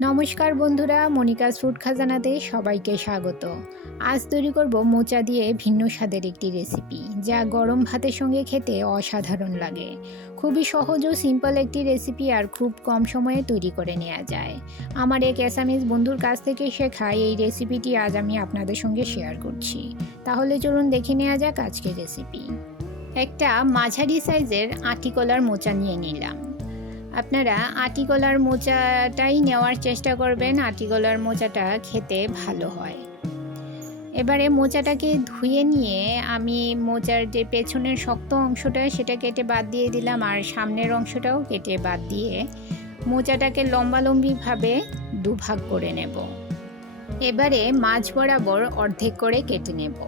নমস্কার বন্ধুরা, Monica's food খাজানাতে সবাইকে স্বাগত। আজ তৈরি করব মোচা দিয়ে ভিন্ন স্বাদের একটি রেসিপি, যা গরম ভাতের সঙ্গে খেতে অসাধারণ লাগে। খুবই সহজ ও সিম্পল একটি রেসিপি, আর খুব কম সময়ে তৈরি করে নেওয়া যায়। আমার এক অ্যাসামিজ বন্ধুর কাছ থেকে শেখা এই রেসিপিটি আজ আমি আপনাদের সঙ্গে শেয়ার করছি। তাহলে চলুন দেখে নেওয়া যাক আজকের রেসিপি। একটা মাঝারি সাইজের আটি কলার মোচা নিয়ে নিলাম। আপনারা আটি কলার মোচাটাই নেওয়ার চেষ্টা করবেন, আটি কলার মোচাটা খেতে ভালো হয়। এবারে মোচাটাকে ধুয়ে নিয়ে আমি মোচার যে পেছনের শক্ত অংশটা সেটা কেটে বাদ দিয়ে দিলাম, আর সামনের অংশটাও কেটে বাদ দিয়ে মোচাটাকে লম্বালম্বিভাবে দুভাগ করে নেব। এবারে মাঝ বরাবর অর্ধেক করে কেটে নেব।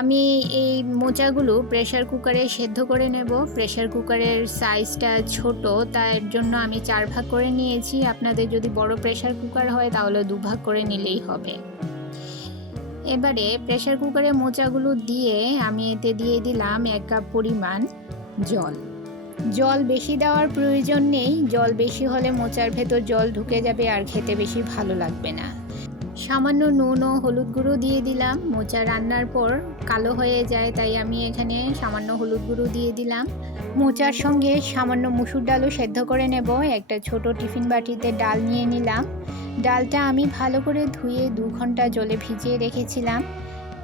আমি এই মোচাগুলো প্রেসার কুকারে সেদ্ধ করে নেব। প্রেসার কুকারের সাইজটা ছোট, তার জন্য আমি 4 ভাগ করে নিয়েছি। আপনাদের যদি বড় প্রেসার কুকার হয় তাহলে 2 ভাগ করে নিলেই হবে। এবারে প্রেসার কুকারে মোচাগুলো দিয়ে আমি এতে দিয়ে দিলাম 1 কাপ পরিমাণ জল। জল বেশি দেওয়ার প্রয়োজন নেই, জল বেশি হলে মোচার ভেতর জল ঢুকে যাবে আর খেতে বেশি ভালো লাগবে না। সামান্য নুন ও হলুদ গুঁড়ো দিয়ে দিলাম। মোচা রান্নার পর কালো হয়ে যায়, তাই আমি এখানে সামান্য হলুদ গুঁড়ো দিয়ে দিলাম। মোচার সঙ্গে সামান্য মুসুর ডালও সেদ্ধ করে নেব। একটা ছোট টিফিন বাটিতে ডাল নিয়ে নিলাম। ডালটা আমি ভালো করে ধুয়ে 2 ঘন্টা জলে ভিজিয়ে রেখেছিলাম।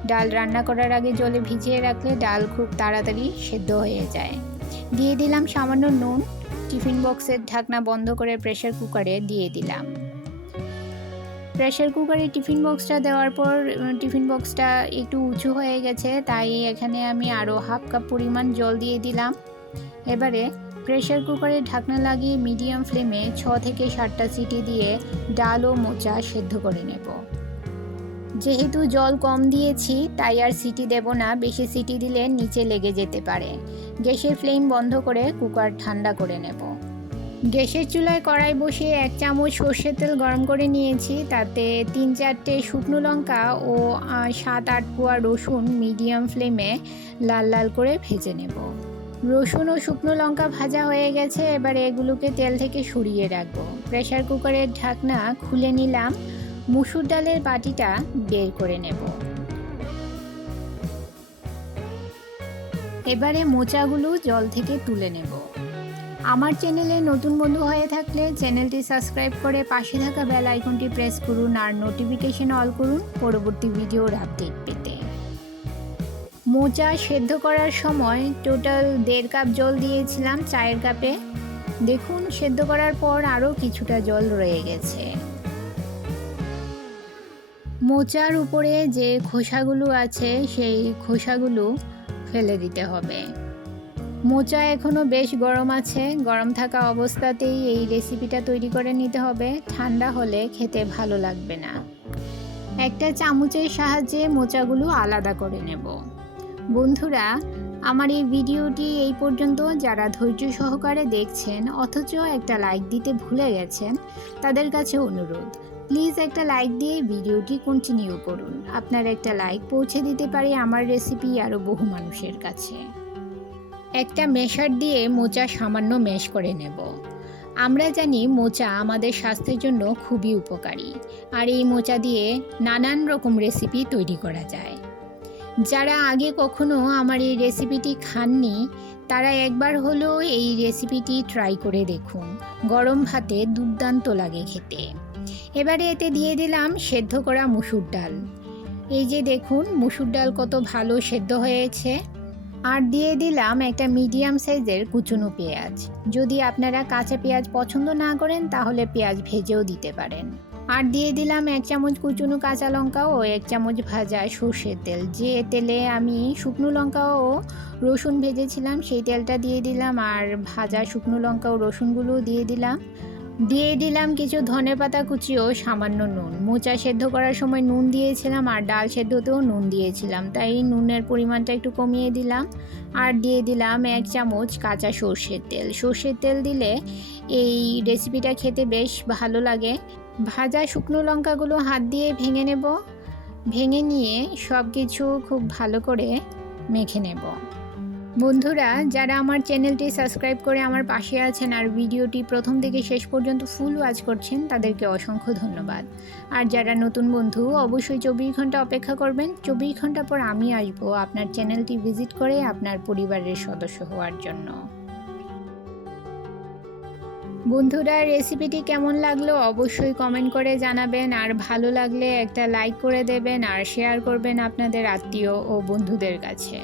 ডাল রান্না করার আগে জলে ভিজিয়ে রাখলে ডাল খুব তাড়াতাড়ি সেদ্ধ হয়ে যায়। দিয়ে দিলাম সামান্য নুন। টিফিন বক্সের ঢাকনা বন্ধ করে প্রেসার কুকারে দিয়ে দিলাম। প্রেসার কুকারে টিফিন বক্সটা দেওয়ার পর টিফিন বক্সটা একটু উঁচু হয়ে গেছে, তাই এখানে আমি আরও 1/2 কাপ পরিমাণ জল দিয়ে দিলাম। এবারে প্রেসার কুকারে ঢাকনা লাগিয়ে মিডিয়াম ফ্লেমে 6 থেকে 7টা সিটি দিয়ে ডাল ও মোচা সেদ্ধ করে নেব। যেহেতু জল কম দিয়েছি তাই আর সিটি দেব না, বেশি সিটি দিলে নিচে লেগে যেতে পারে। গ্যাসের ফ্লেম বন্ধ করে কুকার ঠান্ডা করে নেব। গ্যাসের চুলায় কড়াই বসিয়ে 1 চামচ সর্ষের তেল গরম করে নিয়েছি। তাতে 3-4টে শুকনো লঙ্কা ও 7-8 কোয়া রসুন মিডিয়াম ফ্লেমে লাল লাল করে ভেজে নেব। রসুন ও শুকনো লঙ্কা ভাজা হয়ে গেছে, এবারে এগুলোকে তেল থেকে সরিয়ে রাখবো। প্রেসার কুকারের ঢাকনা খুলে নিলাম। মুসুর ডালের বাটিটা বের করে নেব। এবারে মোচাগুলো জল থেকে তুলে নেব। আমার চ্যানেলে নতুন বন্ধু হয়ে থাকলে চ্যানেলটি সাবস্ক্রাইব করে পাশে থাকা বেল আইকনটি প্রেস করুন, আর নোটিফিকেশন অল করুন পরবর্তী ভিডিওর আপডেট পেতে। মোচা সেদ্ধ করার সময় টোটাল 1.5 কাপ জল দিয়েছিলাম চায়ের কাপে। দেখুন সেদ্ধ করার পর আরও কিছুটা জল রয়ে গেছে। মোচার উপরে যে খোসাগুলো আছে সেই খোসাগুলো ফেলে দিতে হবে। মোচা এখনও বেশ গরম আছে, গরম থাকা অবস্থাতেই এই রেসিপিটা তৈরি করে নিতে হবে, ঠান্ডা হলে খেতে ভালো লাগবে না। একটা চামচের সাহায্যে মোচাগুলো আলাদা করে নেব। বন্ধুরা, আমার এই ভিডিওটি এই পর্যন্ত যারা ধৈর্য সহকারে দেখছেন অথচ একটা লাইক দিতে ভুলে গেছেন, তাদের কাছে অনুরোধ, প্লিজ একটা লাইক দিয়ে ভিডিওটি কন্টিনিউ করুন। আপনার একটা লাইক পৌঁছে দিতে পারে আমার রেসিপি আরও বহু মানুষের কাছে। একটা মেশার দিয়ে মোচা সামান্য ম্যাশ করে নেব। আমরা জানি মোচা আমাদের স্বাস্থ্যের জন্য খুবই উপকারী, আর এই মোচা দিয়ে নানান রকম রেসিপি তৈরি করা যায়। যারা আগে কখনো আমার এই রেসিপিটি খাননি তারা একবার হলেও এই রেসিপিটি ট্রাই করে দেখুন। গরম ভাতে দুর্দান্ত লাগে খেতে। এবারে এতে দিয়ে দিলাম সেদ্ধ করা মুসুর ডাল। এই যে দেখুন মুসুর ডাল কত ভালো সেদ্ধ হয়েছে। আর দিয়ে দিলাম একটা মিডিয়াম সাইজের কুচনো পেঁয়াজ। যদি আপনারা কাঁচা পেঁয়াজ পছন্দ না করেন তাহলে পেঁয়াজ ভেজেও দিতে পারেন। আর দিয়ে দিলাম 1 চামচ কুচনো কাঁচা লঙ্কা ও 1 চামচ ভাজা সর্ষের তেল। যে তেলে আমি শুকনো লঙ্কা ও রসুন ভেজেছিলাম সেই তেলটা দিয়ে দিলাম, আর ভাজা শুকনো লঙ্কা ও রসুনগুলো দিয়ে দিলাম। দিয়ে দিলাম কিছু ধনেপাতা কুচি ও সামান্য নুন। মোচা সেদ্ধ করার সময় নুন দিয়েছিলাম, আর ডাল সেদ্ধতেও নুন দিয়েছিলাম, তাই নুনের পরিমাণটা একটু কমিয়ে দিলাম। আর দিয়ে দিলাম 1 চামচ কাঁচা সর্ষের তেল। সর্ষের তেল দিলে এই রেসিপিটা খেতে বেশ ভালো লাগে। ভাজা শুকনো লঙ্কাগুলো হাত দিয়ে ভেঙে নেব। ভেঙে নিয়ে সব কিছু খুব ভালো করে মেখে নেব। বন্ধুরা, যারা আমার চ্যানেলটি সাবস্ক্রাইব করে আমার পাশে আছেন আর ভিডিওটি প্রথম থেকে শেষ পর্যন্ত ফুল ওয়াচ করছেন, তাদেরকে অসংখ্য ধন্যবাদ। আর যারা নতুন বন্ধু, অবশ্যই 24 ঘন্টা অপেক্ষা করবেন। 24 ঘন্টা পর আমি আসবো আপনার চ্যানেলটি ভিজিট করে আপনার পরিবারের সদস্য হওয়ার জন্য। বন্ধুরা, রেসিপিটি কেমন লাগলো অবশ্যই কমেন্ট করে জানাবেন, আর ভালো লাগলে একটা লাইক করে দেবেন আর শেয়ার করবেন আপনাদের আত্মীয় ও বন্ধুদের কাছে।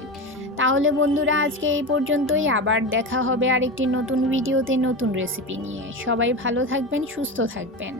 তাহলে বন্ধুরা, আজকে এই পর্যন্তই। আবার দেখা হবে আরেকটি নতুন ভিডিওতে নতুন রেসিপি নিয়ে। সবাই ভালো থাকবেন, সুস্থ থাকবেন।